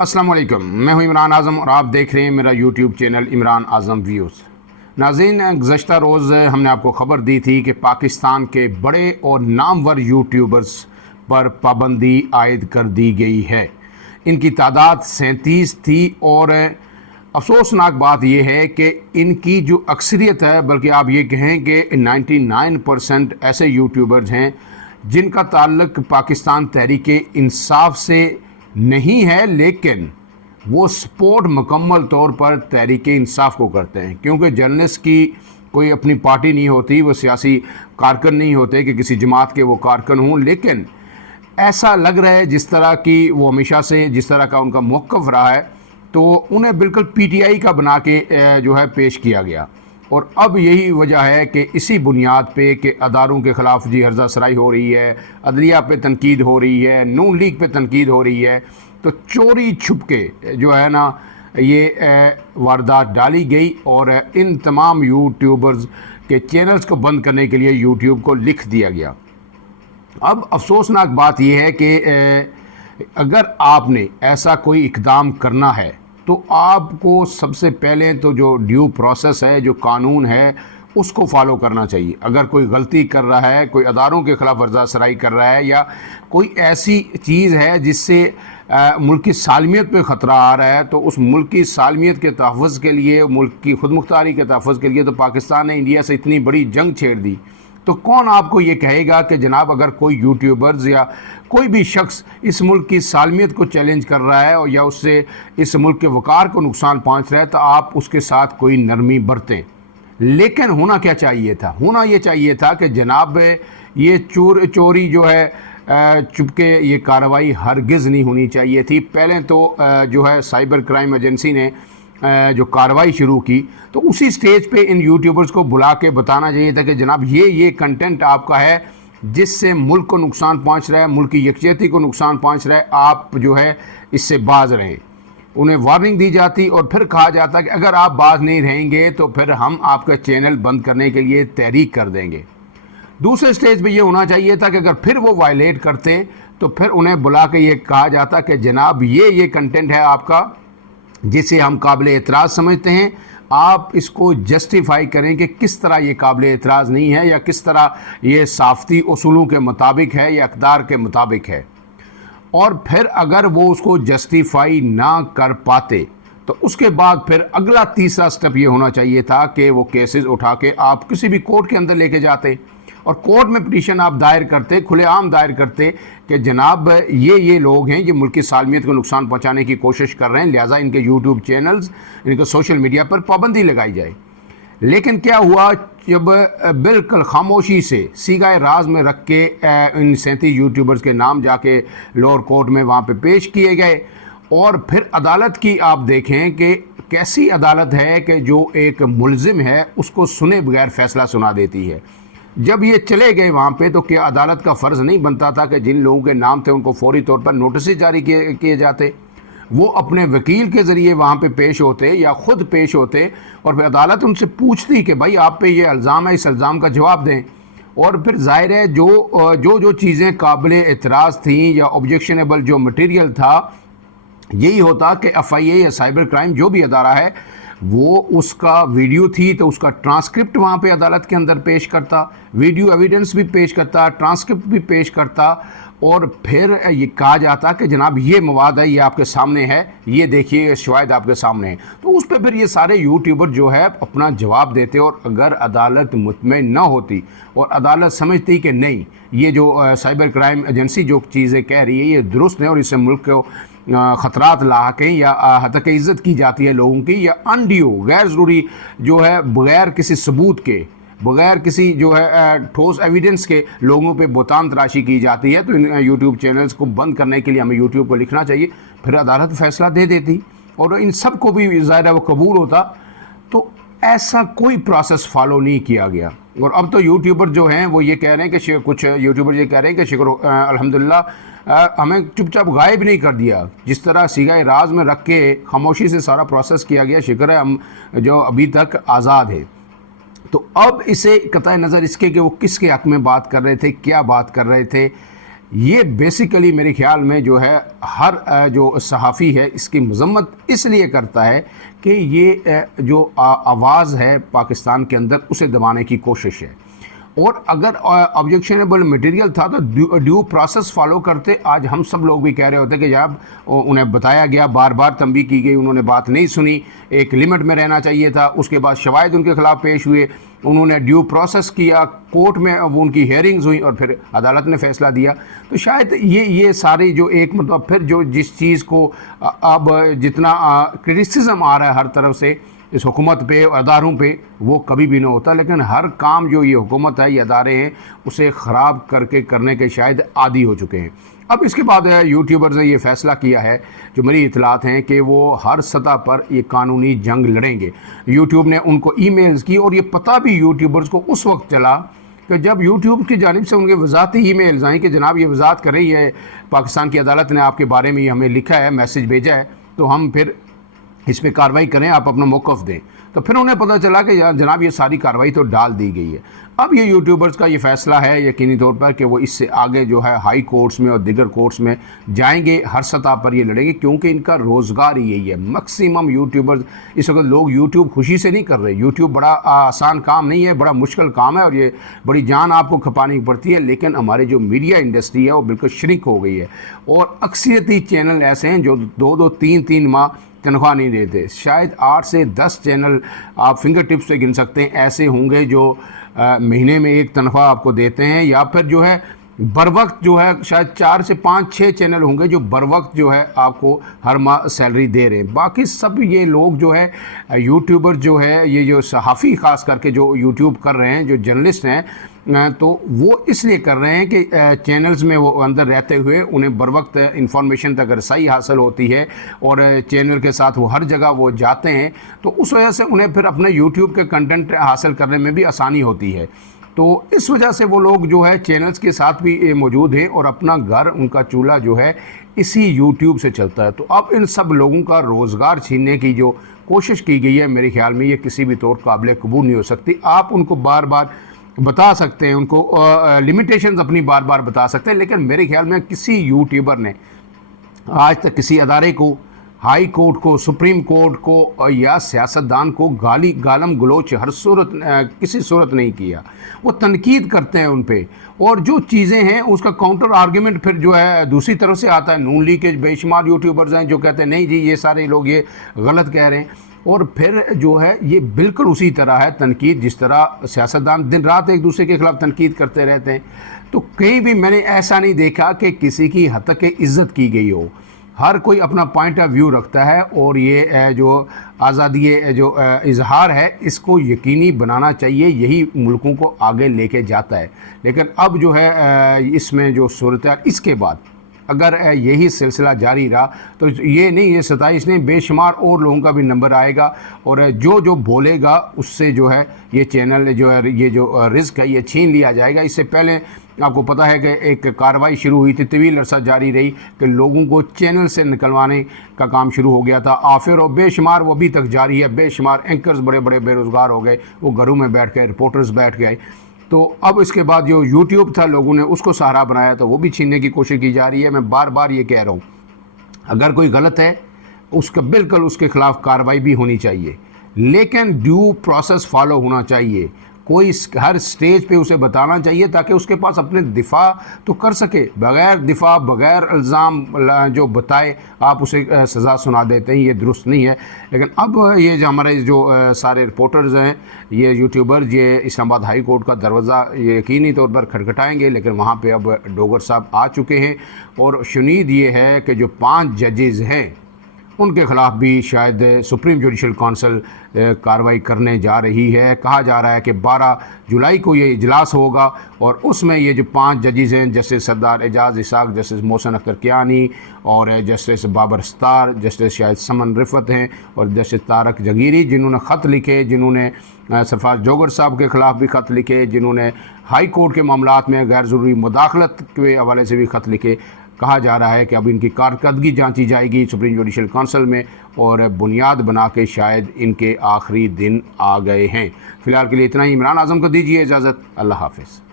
अस्सलाम वालेकुम, मैं हूं इमरान आज़म और आप देख रहे हैं मेरा यूट्यूब चैनल इमरान आज़म व्यूज़। नाज़रीन, गुज़श्ता रोज़ हमने आपको ख़बर दी थी कि पाकिस्तान के बड़े और नामवर यूट्यूबर्स पर पाबंदी आयद कर दी गई है। इनकी तादाद 37 थी और अफसोसनाक बात यह है कि इनकी जो अक्सरियत है, बल्कि आप ये कहें कि 99% ऐसे यूट्यूबर्स हैं जिनका ताल्लुक़ पाकिस्तान तहरीक इंसाफ से नहीं है, लेकिन वो सपोर्ट मुकम्मल तौर पर तहरीक इंसाफ को करते हैं। क्योंकि जर्नलिस्ट की कोई अपनी पार्टी नहीं होती, वो सियासी कारकुन नहीं होते कि किसी जमात के वो कारकुन हों, लेकिन ऐसा लग रहा है जिस तरह की वो हमेशा से जिस तरह का उनका मौक़िफ़ रहा है, तो उन्हें बिल्कुल पीटीआई का बना के जो है पेश किया गया। और अब यही वजह है कि इसी बुनियाद पे कि अदारों के ख़िलाफ़ जी हर्जा सराई हो रही है, अदलिया पे तनकीद हो रही है, नून लीग पे तनकीद हो रही है, तो चोरी छुप के जो है ना ये वारदात डाली गई और इन तमाम यूट्यूबर्स के चैनल्स को बंद करने के लिए यूट्यूब को लिख दिया गया। अब अफसोसनाक बात यह है कि अगर आपने ऐसा कोई इक़दाम करना है तो आपको सबसे पहले तो जो ड्यू प्रोसेस है, जो कानून है, उसको फॉलो करना चाहिए। अगर कोई गलती कर रहा है, कोई अदारों के ख़िलाफ़ वर्जा सराई कर रहा है या कोई ऐसी चीज़ है जिससे मुल्क की सालमियत पे ख़तरा आ रहा है, तो उस मुल्क की सालमियत के तहफ़्फ़ुज़ के लिए, मुल्क की खुद मुख्तारी के तहफ़्फ़ुज़ के लिए तो पाकिस्तान ने इंडिया से इतनी बड़ी जंग छेड़ दी। तो कौन आपको ये कहेगा कि जनाब अगर कोई यूट्यूबर्स या कोई भी शख्स इस मुल्क की सालमियत को चैलेंज कर रहा है और या उससे इस मुल्क के वक़ार को नुकसान पहुंच रहा है, तो आप उसके साथ कोई नरमी बरतें। लेकिन होना क्या चाहिए था? होना ये चाहिए था कि जनाब ये चोरी जो है चुपके ये कार्रवाई हरगिज़ नहीं होनी चाहिए थी। पहले तो जो है साइबर क्राइम एजेंसी ने जो कार्रवाई शुरू की, तो उसी स्टेज पे इन यूट्यूबर्स को बुला के बताना चाहिए था कि जनाब ये कंटेंट आपका है जिससे मुल्क को नुकसान पहुंच रहा है, मुल्क की यकजहती को नुकसान पहुंच रहा है, आप जो है इससे बाज रहें। उन्हें वार्निंग दी जाती और फिर कहा जाता कि अगर आप बाज नहीं रहेंगे तो फिर हम आपका चैनल बंद करने के लिए तहरीक कर देंगे। दूसरे स्टेज पे ये होना चाहिए था कि अगर फिर वो वायलेट करते तो फिर उन्हें बुला के ये कहा जाता कि जनाब ये कंटेंट है आपका जिसे हम काबिल एतराज़ समझते हैं, आप इसको जस्टिफाई करें कि किस तरह ये काबिल एतराज़ नहीं है या किस तरह ये साफ़ती उसूलों के मुताबिक है या अक़दार के मुताबिक है। और फिर अगर वो उसको जस्टिफाई ना कर पाते तो उसके बाद फिर अगला तीसरा स्टेप ये होना चाहिए था कि वो केसेस उठा के आप किसी भी कोर्ट के अंदर लेके जाते और कोर्ट में पिटीशन आप दायर करते, खुलेआम दायर करते कि जनाब ये लोग हैं, ये मुल्क की सालमियत को नुकसान पहुंचाने की कोशिश कर रहे हैं, लिहाजा इनके यूट्यूब चैनल्स, इनके सोशल मीडिया पर पाबंदी लगाई जाए। लेकिन क्या हुआ, जब बिल्कुल खामोशी से सीगाए राज में रख के इन 37 यूट्यूबर्स के नाम जाके लोअर कोर्ट में वहाँ पे पेश किए गए और फिर अदालत की आप देखें कि कैसी अदालत है कि जो एक मुलजिम है उसको सुने बगैर फ़ैसला सुना देती है। जब ये चले गए वहाँ पे तो क्या अदालत का फ़र्ज़ नहीं बनता था कि जिन लोगों के नाम थे उनको फौरी तौर पर नोटिस जारी किए जाते, वो अपने वकील के ज़रिए वहाँ पे पेश होते या ख़ुद पेश होते और फिर अदालत उनसे पूछती कि भाई आप पे ये इल्ज़ाम है, इस इल्ज़ाम का जवाब दें। और फिर ज़ाहिर है जो चीज़ें काबिल एतराज़ थीं या ऑब्जेक्शनेबल जो मटीरियल था, यही होता कि FIA या साइबर क्राइम जो भी अदारा है वो उसका वीडियो थी तो उसका ट्रांसक्रिप्ट वहाँ पे अदालत के अंदर पेश करता, वीडियो एविडेंस भी पेश करता, ट्रांसक्रिप्ट भी पेश करता और फिर ये कहा जाता कि जनाब ये मवाद है, ये आपके सामने है, ये देखिए शवाहिद आपके सामने है। तो उस पर फिर ये सारे यूट्यूबर जो है अपना जवाब देते और अगर अदालत मुतमईन ना होती और अदालत समझती कि नहीं ये जो साइबर क्राइम एजेंसी जो चीज़ें कह रही है ये दुरुस्त है और इससे मुल्क को ख़तरात लाके या हतक इज़्ज़त की जाती है लोगों की, या अनड्यू गैर ज़रूरी जो है बग़ैर किसी सबूत के, बग़ैर किसी जो है ठोस एविडेंस के लोगों पे बुहतान तराशी की जाती है, तो इन यूट्यूब चैनल्स को बंद करने के लिए हमें यूट्यूब को लिखना चाहिए। फिर अदालत फ़ैसला दे देती और इन सब को भी ज़ाहिर है वो कबूल होता। तो ऐसा कोई प्रोसेस फॉलो नहीं किया गया और अब तो यूट्यूबर जो हैं वो ये कह रहे हैं कि कुछ यूट्यूबर ये कह रहे हैं कि शुक्र अल्हम्दुलिल्लाह हमें चुपचाप गायब नहीं कर दिया, जिस तरह सीगाए राज में रख के खामोशी से सारा प्रोसेस किया गया, शुक्र है हम जो अभी तक आज़ाद है। तो अब इसे कतई नज़र इसके कि वो किसके हक़ में बात कर रहे थे, क्या बात कर रहे थे, ये बेसिकली मेरे ख्याल में जो है हर जो सहाफ़ी है इसकी मज़म्मत इसलिए करता है कि ये जो आवाज़ है पाकिस्तान के अंदर उसे दबाने की कोशिश है। और अगर ऑब्जेक्शनेबल मटेरियल था तो ड्यू प्रोसेस फॉलो करते। आज हम सब लोग भी कह रहे होते कि जब उन्हें बताया गया, बार बार तंबीह की गई, उन्होंने बात नहीं सुनी, एक लिमिट में रहना चाहिए था। उसके बाद शवाहिद उनके खिलाफ पेश हुए, उन्होंने ड्यू प्रोसेस किया, कोर्ट में अब उनकी हेयरिंग्स हुई और फिर अदालत ने फ़ैसला दिया। तो शायद ये सारी जो एक मतलब फिर जो जिस चीज़ को अब जितना क्रिटिसिज्म आ रहा है हर तरफ से इस हुकूमत पे, अदारों पे, वो कभी भी ना होता। लेकिन हर काम जो ये हुकूमत है, ये अदारे हैं, उसे ख़राब करने के शायद आदी हो चुके हैं। अब इसके बाद यूट्यूबर्स ने ये फ़ैसला किया है, जो मेरी इतलात हैं, कि वो हर सतह पर ये कानूनी जंग लड़ेंगे। यूट्यूब ने उनको ईमेल्स की और ये पता भी यूट्यूबर्स को उस वक्त चला कि जब यूट्यूब की जानिब से उनके वजाती ईमेल्स आई कि जनाब ये वजात कर रही है, पाकिस्तान की अदालत ने आपके बारे में हमें लिखा है, मैसेज भेजा है, तो हम फिर इस पर कार्रवाई करें, आप अपना मौक़िफ़ दें। तो फिर उन्हें पता चला कि जनाब ये सारी कार्रवाई तो डाल दी गई है। अब ये यूट्यूबर्स का ये फ़ैसला है यकीनी तौर पर कि वो इससे आगे जो है हाई कोर्ट्स में और दीगर कोर्ट्स में जाएंगे, हर सतह पर ये लड़ेंगे, क्योंकि इनका रोज़गार ही यही है। मैक्सिमम यूट्यूबर्स इस वक्त लोग यूट्यूब खुशी से नहीं कर रहे। यूट्यूब बड़ा आसान काम नहीं है, बड़ा मुश्किल काम है और ये बड़ी जान आपको खपानी पड़ती है। लेकिन हमारे जो मीडिया इंडस्ट्री है वो बिल्कुल श्रिंक हो गई है और अक्सरियती चैनल ऐसे हैं जो 2-2, 3-3 माह तनख्वाह नहीं देते। शायद 8 से 10 चैनल आप फिंगर टिप्स से गिन सकते हैं ऐसे होंगे जो महीने में एक तनख्वाह आपको देते हैं, या फिर जो है बर वक्त जो है शायद 4 से 5-6 चैनल होंगे जो बर वक्त जो है आपको हर माह सैलरी दे रहे हैं। बाकी सब ये लोग जो है यूट्यूबर जो है, ये जो सहाफ़ी ख़ास करके जो यूट्यूब कर रहे हैं, जो जर्नलिस्ट हैं, तो वो इसलिए कर रहे हैं कि चैनल्स में वो अंदर रहते हुए उन्हें बर वक्त इंफॉर्मेशन तक रसाई हासिल होती है और चैनल के साथ वो हर जगह वो जाते हैं, तो उस वजह से उन्हें फिर अपने यूट्यूब के कंटेंट हासिल करने में भी आसानी होती है। तो इस वजह से वो लोग जो है चैनल्स के साथ भी मौजूद हैं और अपना घर, उनका चूल्हा जो है इसी यूट्यूब से चलता है। तो अब इन सब लोगों का रोज़गार छीनने की जो कोशिश की गई है, मेरे ख्याल में ये किसी भी तौर काबिल कबूल नहीं हो सकती। आप उनको बार बार बता सकते हैं, उनको लिमिटेशंस अपनी बार बार बता सकते हैं, लेकिन मेरे ख्याल में किसी यूट्यूबर ने आज तक किसी अदारे को, हाई कोर्ट को, सुप्रीम कोर्ट को या सियासतदान को गालम गलोच हर सूरत किसी सूरत नहीं किया। वो तनकीद करते हैं उन पे, और जो चीज़ें हैं उसका काउंटर आर्ग्यूमेंट फिर जो है दूसरी तरफ से आता है। नून लीग के बेशुमार यूट्यूबर्स हैं जो कहते हैं नहीं जी ये सारे लोग ये गलत कह रहे हैं, और फिर जो है ये बिल्कुल उसी तरह है तनकीद जिस तरह सियासतदान दिन रात एक दूसरे के खिलाफ तनकीद करते रहते हैं। तो कहीं भी मैंने ऐसा नहीं देखा कि किसी की हद तक इज़्ज़त की गई हो। हर कोई अपना पॉइंट ऑफ व्यू रखता है और ये जो आज़ादी जो इजहार है इसको यकीनी बनाना चाहिए, यही मुल्कों को आगे लेके जाता है। लेकिन अब जो है इसमें जो सूरत है, इसके बाद अगर यही सिलसिला जारी रहा तो ये नहीं, ये 27 नहीं, बेशुमार और लोगों का भी नंबर आएगा और जो जो बोलेगा उससे जो है ये चैनल जो है, ये जो रिस्क है ये छीन लिया जाएगा। इससे पहले आपको पता है कि एक कार्रवाई शुरू हुई थी, तवील अरसा जारी रही, कि लोगों को चैनल से निकलवाने का काम शुरू हो गया था। आखिर और बेशुमार वो अभी तक जारी है। बेशुमार एंकर्स बड़े बड़े बेरोज़गार हो गए, वो घरों में बैठ गए, रिपोर्टर्स बैठ गए। तो अब इसके बाद जो यूट्यूब था लोगों ने उसको सहारा बनाया, तो वो भी छीनने की कोशिश की जा रही है। मैं बार बार ये कह रहा हूँ, अगर कोई गलत है उसका बिल्कुल उसके ख़िलाफ़ कार्रवाई भी होनी चाहिए, लेकिन ड्यू प्रोसेस फॉलो होना चाहिए। कोई हर स्टेज पे उसे बताना चाहिए ताकि उसके पास अपने दिफा तो कर सके। बग़ैर दिफा, बग़ैर इल्ज़ाम जो बताए आप उसे सज़ा सुना देते हैं, ये दुरुस्त नहीं है। लेकिन अब ये जो हमारे जो सारे रिपोर्टर्स हैं, ये यूट्यूबर, ये इस्लामाबाद हाई कोर्ट का दरवाज़ा ये यकीनी तौर पर खटखटाएँगे, लेकिन वहाँ पर अब डोगर साहब आ चुके हैं और शुनीद ये है कि जो 5 जजेज़ हैं उनके ख़िलाफ़ भी शायद सुप्रीम जुडिशल काउंसिल कार्रवाई करने जा रही है। कहा जा रहा है कि 12 जुलाई को ये इजलास होगा और उसमें ये जो 5 जजेज़ हैं, जस्टिस सरदार एजाज़ इसाक, जस्टिस मोहसिन अख्तर कियानी और जस्टिस बाबर सत्तार, जस्टिस शायद समन रिफत हैं और जस्टिस तारक जगीरी, जिन्होंने ख़त लिखे, जिन्होंने सरफराज जोगर साहब के ख़िलाफ़ भी ख़त लिखे, जिन्होंने हाई कोर्ट के मामलात में गैर ज़रूरी मुदाखलत के हवाले से भी ख़त लिखे। कहा जा रहा है कि अब इनकी कारकर्दगी जांची जाएगी सुप्रीम जुडिशल काउंसिल में और बुनियाद बना के शायद इनके आखिरी दिन आ गए हैं। फ़िलहाल के लिए इतना ही। इमरान आज़म को दीजिए इजाज़त। अल्लाह हाफ़िज़।